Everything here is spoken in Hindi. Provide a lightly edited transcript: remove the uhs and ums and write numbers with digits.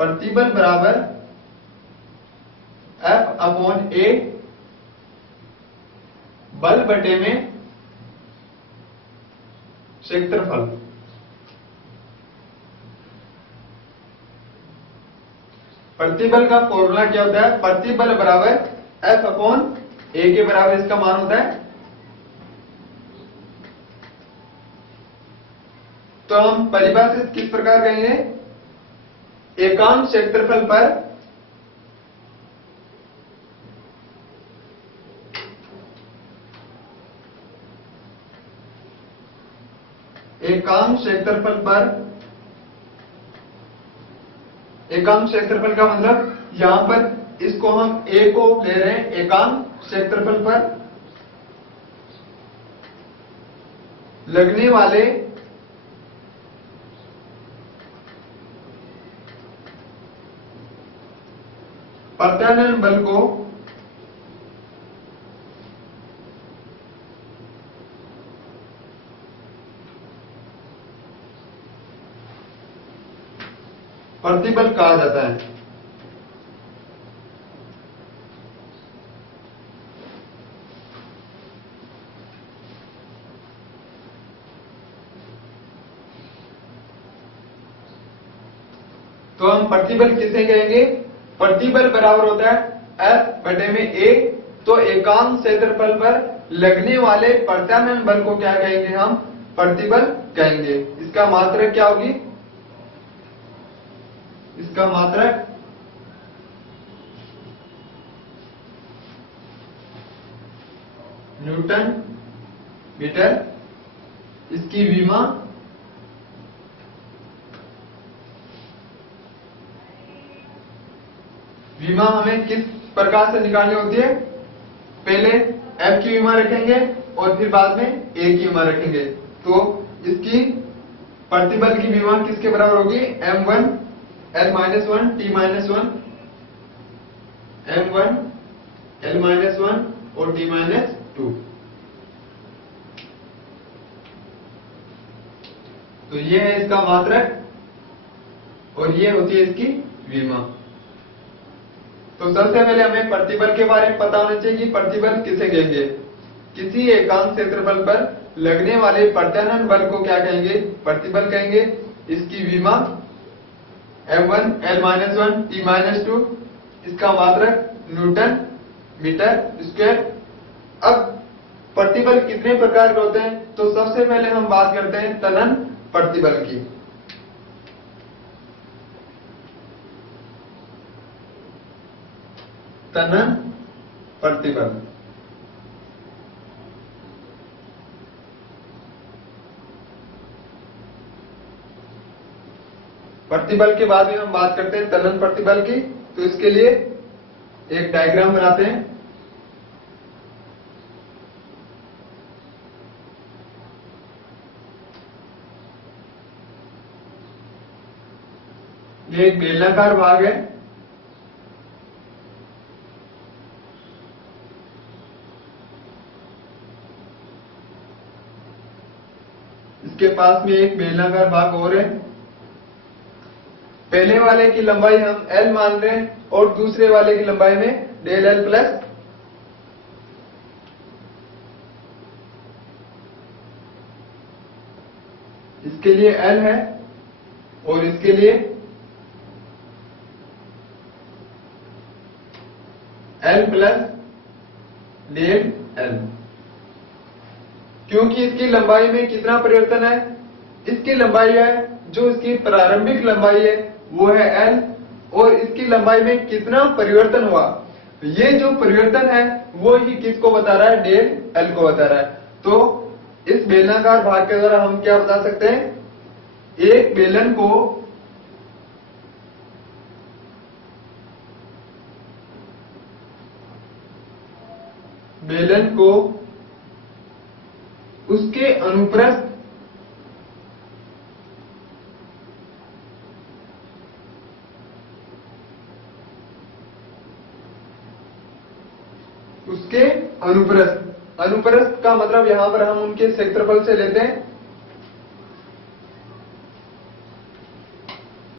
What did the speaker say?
प्रतिबल बराबर F अपॉन A बल बटे में क्षेत्रफल। प्रतिबल का फॉर्मूला क्या होता है? प्रतिबल बराबर F अपॉन A के बराबर इसका मान होता है। तो हम परिभाषित किस प्रकार कहेंगे? एकांक क्षेत्रफल पर एकांक क्षेत्रफल का मतलब यहां पर इसको हम A को ले रहे हैं एकांक क्षेत्रफल पर लगने वाले प्रत्यानयन बल को प्रतिबल कहा जाता है। तो हम प्रतिबल किसे कहेंगे? प्रतिबल बराबर होता है F बटे में A। तो एकांक क्षेत्रफल पर लगने वाले प्रत्यानयन बल को क्या कहेंगे? हम प्रतिबल कहेंगे। इसका मात्रक क्या होगी? इसका मात्रक न्यूटन मीटर। इसकी विमा हमें किस प्रकार से निकालनी होती है? पहले F की विमा रखेंगे और फिर बाद में A की विमा रखेंगे। तो इसकी प्रतिबल की विमा किसके बराबर होगी? M1 L-1 T-1 M1 L-1 और T-2। तो ये है इसका मात्रक और ये होती है इसकी विमा। तो सबसे पहले हमें प्रतिबल के बारे में पता होना चाहिए कि प्रतिबल किसे कहेंगे। किसी एकांक क्षेत्रफल पर लगने वाले प्रत्यानयन बल को क्या कहेंगे? प्रतिबल कहेंगे। इसकी विमा M1 L-1 T-2। इसका मात्रक न्यूटन मीटर स्क्वायर। अब प्रतिबल कितने प्रकार के होते हैं? तो सबसे पहले हम बात करते हैं तनन प्रतिबल की। तनन प्रतिबल प्रतिबल के बाद में हम बात करते हैं तनन प्रतिबल की। तो इसके लिए एक डायग्राम बनाते हैं। ये एक बेलनाकार भाग है। इसके पास में एक बेलनाकार भाग और है। पहले वाले की लंबाई हम L मान रहे हैं और दूसरे वाले की लंबाई में डेल L प्लस इसके लिए L है और इसके लिए L प्लस डेल L। क्योंकि इसकी लंबाई में कितना परिवर्तन है? इसकी लंबाई है जो इसकी प्रारंभिक लंबाई है वो है L और इसकी लंबाई में कितना परिवर्तन हुआ, ये जो परिवर्तन है वो ही किसको बता रहा है? डेल L को बता रहा है। तो इस बेलनाकार भाग के द्वारा हम क्या बता सकते हैं? एक बेलन को उसके अनुप्रस्थ अनुप्रस्थ का मतलब यहां पर हम उनके क्षेत्रफल से लेते हैं।